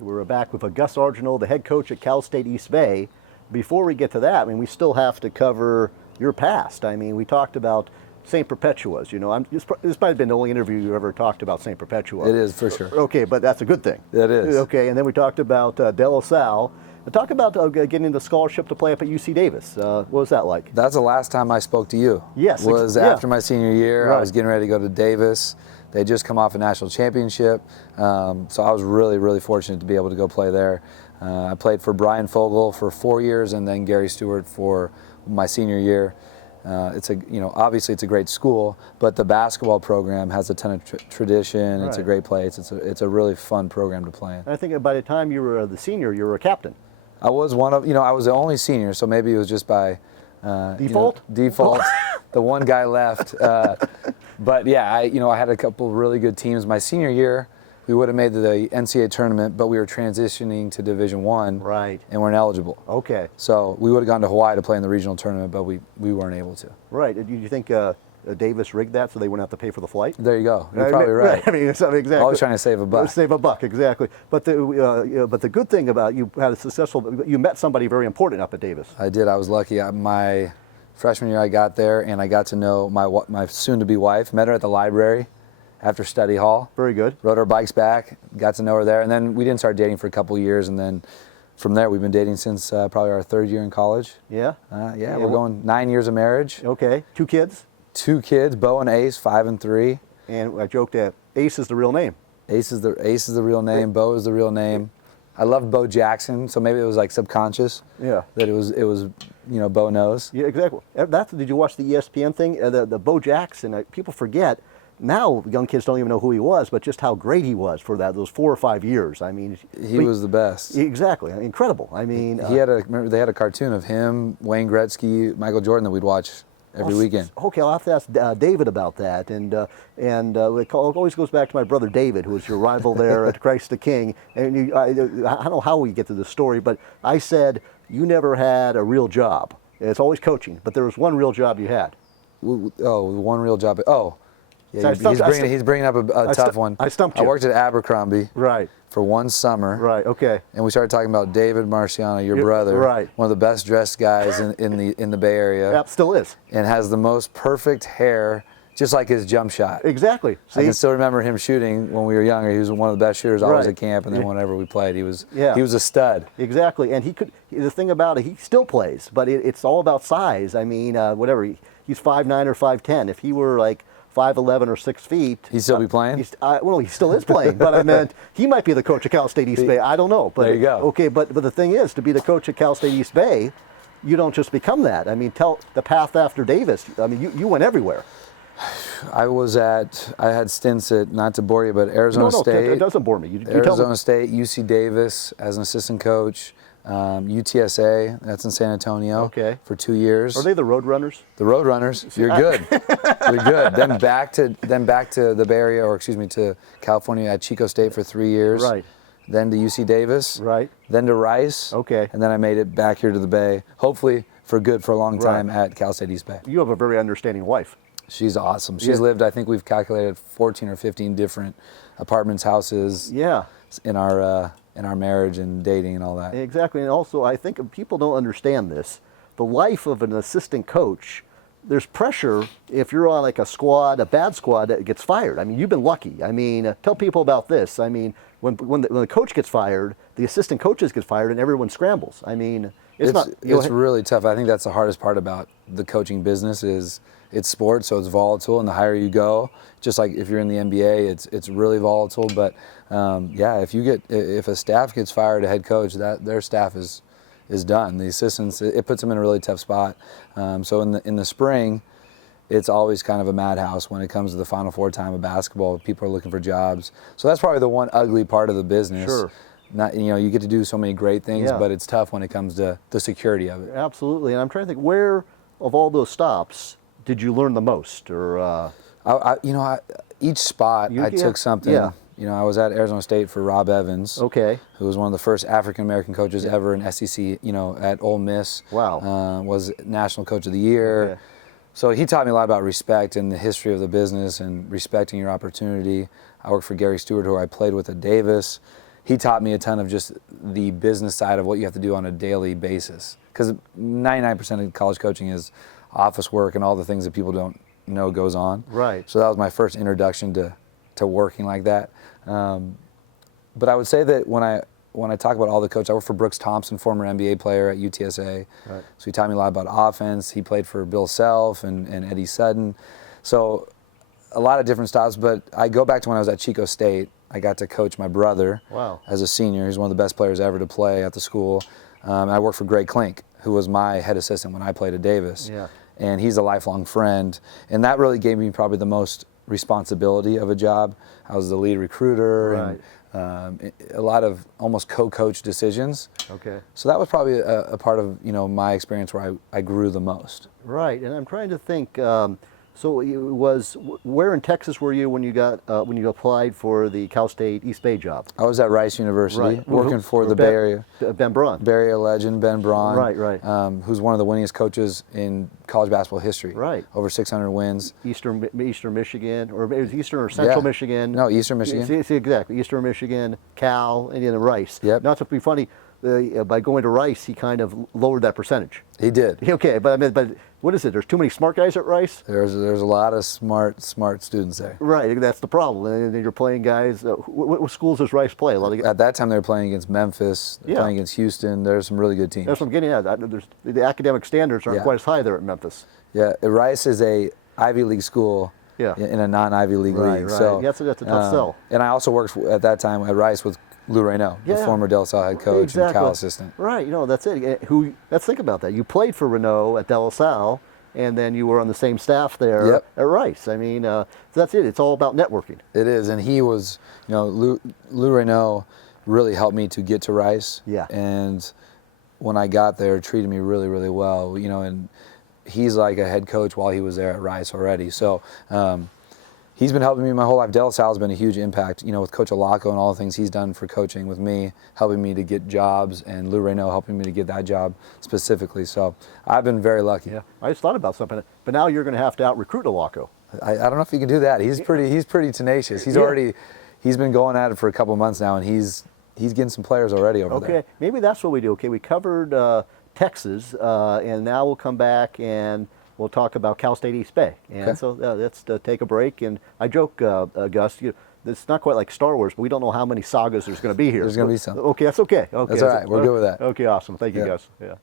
We're back with Gus Argenal, the head coach at Cal State East Bay. Before we get to that, I mean, we still have to cover your past. I mean, we talked about St. Perpetua's. You know, this might have been the only interview you ever talked about St. Perpetua. It is, for sure. Okay, but that's a good thing. It is. Okay, and then we talked about De La Salle. Talk about getting the scholarship to play up at UC Davis. What was that like? That's the last time I spoke to you. Yes. Was after my senior year. Right. I was getting ready to go to Davis. They just come off a national championship. So I was really, really fortunate to be able to go play there. I played for Brian Fogel for 4 years and then Gary Stewart for my senior year. Obviously it's a great school, but the basketball program has a ton of tradition. Right. It's a great place. It's a really fun program to play in. I think by the time you were the senior, you were a captain. I was I was the only senior, so maybe it was just by default. Default. The one guy left, but yeah, I had a couple really good teams. My senior year, we would have made the NCAA tournament, but we were transitioning to Division I, right, and weren't eligible. Okay. So we would have gone to Hawaii to play in the regional tournament, but we weren't able to. Right. Do you think Davis rigged that so they wouldn't have to pay for the flight? There you go. You're probably right. I mean, exactly. Always trying to save a buck. Save a buck, exactly. But the good thing about you had a successful. You met somebody very important up at Davis. I did. I was lucky. My freshman year, I got there and I got to know my soon-to-be wife. Met her at the library after study hall. Very good. Rode our bikes back. Got to know her there, and then we didn't start dating for a couple of years, and then from there we've been dating since probably our third year in college. Yeah. Yeah. We're going 9 years of marriage. Okay. 2 kids. 2 kids, Bo and Ace, 5 and 3. And I joked that Ace is the real name. Ace is the real name. Bo is the real name. I loved Bo Jackson, so maybe it was like subconscious. Yeah. That it was Bo knows. Yeah, exactly. Did you watch the ESPN thing? The Bo Jackson. People forget. Now young kids don't even know who he was, but just how great he was for those 4 or 5 years. I mean, he was the best. Exactly, incredible. I mean, remember they had a cartoon of him, Wayne Gretzky, Michael Jordan that we'd watch every weekend. Okay, I'll have to ask David about that. And it always goes back to my brother David, who was your rival there at Christ the King. And I don't know how we get to this story, but I said you never had a real job. It's always coaching, but there was one real job you had. Oh, one real job. Oh, yeah. So he's bringing up a tough one. I stumped you. I worked at Abercrombie. Right. For one summer. Right. Okay. And we started talking about David Marciano, your brother. Right. One of the best dressed guys in the Bay Area. Yep, still is. And has the most perfect hair, just like his jump shot. Exactly. See? I can still remember him shooting when we were younger. He was one of the best shooters always at camp, and then whenever we played, he was a stud. Exactly. And the thing about it, he still plays, but it's all about size. I mean, whatever. He's 5'9" or 5'10". If he were like 5'11" or 6 feet. He'd still be playing? Well, he still is playing, but I meant he might be the coach at Cal State East Bay. I don't know. But, there you go. Okay, but the thing is, to be the coach at Cal State East Bay, you don't just become that. I mean, tell the path after Davis. I mean, you went everywhere. I had stints at, not to bore you, but Arizona State. No, it doesn't bore me. Arizona State, UC Davis as an assistant coach. UTSA, that's in San Antonio, for 2 years. Are they the Roadrunners? The Roadrunners. You're good. You're good. Then back to the Bay Area, or excuse me, to California at Chico State for 3 years. Right. Then to UC Davis. Right. Then to Rice. Okay. And then I made it back here to the Bay, hopefully for good for a long time at Cal State East Bay. You have a very understanding wife. She's awesome. She's lived, I think we've calculated 14 or 15 different apartments, houses. Yeah. In our marriage and dating and all that. Exactly, and also I think people don't understand this. The life of an assistant coach, there's pressure if you're on like a bad squad that gets fired. I mean, you've been lucky. I mean, tell people about this. I mean, when the coach gets fired, the assistant coaches get fired, and everyone scrambles. I mean, it's really tough. I think that's the hardest part about the coaching business is it's sports, so it's volatile, and the higher you go, just like if you're in the NBA, it's really volatile. But if a staff gets fired, a head coach, their staff is done. The assistants, it puts them in a really tough spot. So in the spring, it's always kind of a madhouse when it comes to the Final Four time of basketball. People are looking for jobs, so that's probably the one ugly part of the business. Sure. You get to do so many great things, but it's tough when it comes to the security of it. Absolutely, and I'm trying to think, where of all those stops did you learn the most, or? Each spot I took something. Yeah. I was at Arizona State for Rob Evans. Okay. Who was one of the first African American coaches ever in SEC. At Ole Miss. Wow. Was National Coach of the Year. Okay. So he taught me a lot about respect and the history of the business and respecting your opportunity. I worked for Gary Stewart, who I played with at Davis. he taught me a ton of just the business side of what you have to do on a daily basis. Because 99% of college coaching is office work and all the things that people don't know goes on. Right. So that was my first introduction to working like that. But I would say that when I talk about all the coaches, I worked for Brooks Thompson, former NBA player at UTSA. Right. So he taught me a lot about offense. He played for Bill Self and Eddie Sutton. So a lot of different styles, but I go back to when I was at Chico State. I got to coach my brother as a senior. He's one of the best players ever to play at the school. I worked for Greg Klink, who was my head assistant when I played at Davis. Yeah. And he's a lifelong friend. And that really gave me probably the most responsibility of a job. I was the lead recruiter and a lot of almost co-coach decisions. Okay. So that was probably a part of my experience where I grew the most. Right, and I'm trying to think. So it was where in Texas were you when you applied for the Cal State East Bay job? I was at Rice University working for the Bay Area. Ben Braun. Bay Area legend Ben Braun. Right. Who's one of the winningest coaches in college basketball history. Right. Over 600 wins. Eastern Michigan, or it was Eastern or Central Michigan. No, Eastern Michigan. See, exactly. Eastern Michigan, Cal, and then Rice. Yep. Not to be funny, by going to Rice, he kind of lowered that percentage. He did. Okay, but what is it? There's too many smart guys at Rice? There's a lot of smart students there. Right, that's the problem. And then you're playing guys. What schools does Rice play? A lot of At that time, they were playing against Memphis, playing against Houston. There's some really good teams. That's what I'm getting at. The academic standards aren't quite as high there at Memphis. Yeah, Rice is a Ivy League school in a non-Ivy League league. Right. So that's a tough sell. And I also worked at that time at Rice with Lou Reynaud, the former De La Salle head coach and Cal assistant. Right, that's it. Let's think about that. You played for Reynaud at De La Salle, and then you were on the same staff there at Rice. I mean, that's it. It's all about networking. It is, and he was, Lou Reynaud really helped me to get to Rice. Yeah. And when I got there, treated me really, really well. And he's like a head coach while he was there at Rice already. So he's been helping me my whole life. De La Salle has been a huge impact, with Coach Alaco and all the things he's done for coaching with me, helping me to get jobs, and Lou Reynaud helping me to get that job specifically. So I've been very lucky. Yeah, I just thought about something, but now you're going to have to out-recruit Alaco. I don't know if you can do that. He's pretty tenacious. He's been going at it for a couple of months now, and he's getting some players already over there. Okay, maybe that's what we do. Okay, we covered Texas, and now we'll come back and we'll talk about Cal State East Bay. And so let's take a break. And I joke, Gus, it's not quite like Star Wars, but we don't know how many sagas there's going to be here. There's going to be some. Okay, that's okay. That's all right. We're good with that. Okay, awesome. Thank you, Gus. Yeah.